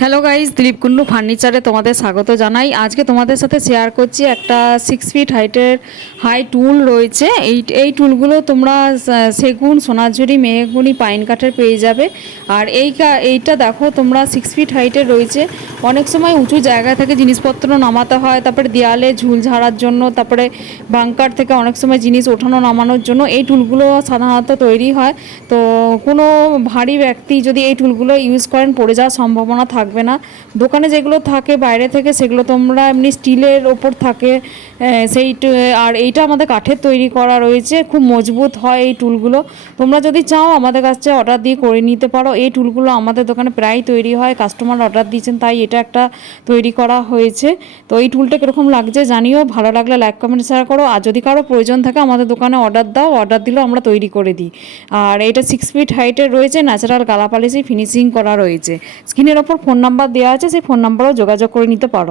Hello guys, Dilip Kundu ফার্নিচারে তোমাদের স্বাগত জানাই। আজকে তোমাদের সাথে শেয়ার করছি একটা 6 ফিট হাইটের হাই টুল রয়েছে। এই টুলগুলো তোমরা সেগুন, সোনাঝুরি, মেহগুনি, পাইন কাঠের পেয়ে যাবে। আর এইটা দেখো, তোমরা 6 ফিট হাইটের রয়েছে। অনেক সময় উঁচু জায়গা থেকে জিনিসপত্র নামাতে হয়, তারপরে দেয়ালে ঝুল ঝাড়ার জন্য, তারপরে বাংকার থেকে অনেক সময় জিনিস ওঠানো নামানোর জন্য এই টুলগুলো সাধারণত তৈরি হয়। তো কোনো ভারী ব্যক্তি যদি এই টুলগুলো ইউজ করেন, পড়ে যাওয়ার সম্ভাবনা থাকবে না। দোকানে যেগুলো থাকে বাইরে থেকে, সেগুলো তোমরা এমনি স্টিলের ওপর থাকে আর এইটা আমাদের কাঠের তৈরি করা রয়েছে, খুব মজবুত হয় এই টুলগুলো। তোমরা যদি চাও আমাদের কাছে অর্ডার দিয়ে করে নিতে পারো। এই টুলগুলো আমাদের দোকানে প্রায় তৈরি হয়, কাস্টমার অর্ডার দিয়েছেন তাই এটা একটা তৈরি করা হয়েছে। তো এই টুলটা কীরকম লাগছে জানিও, ভালো লাগলে লাইক কমেন্ট শেয়ার করো। আর যদি কারো প্রয়োজন থাকে আমাদের দোকানে অর্ডার দাও, অর্ডার দিলেও আমরা তৈরি করে দিই। আর এটা 6 ফিট হাইটের রয়েছে, ন্যাচারাল গালা পালিশে ফিনিশিং করা রয়েছে। স্ক্রিনের ওপর ফোন নাম্বার দেওয়া আছে, সেই ফোন নাম্বারেও যোগাযোগ করে নিতে পারো।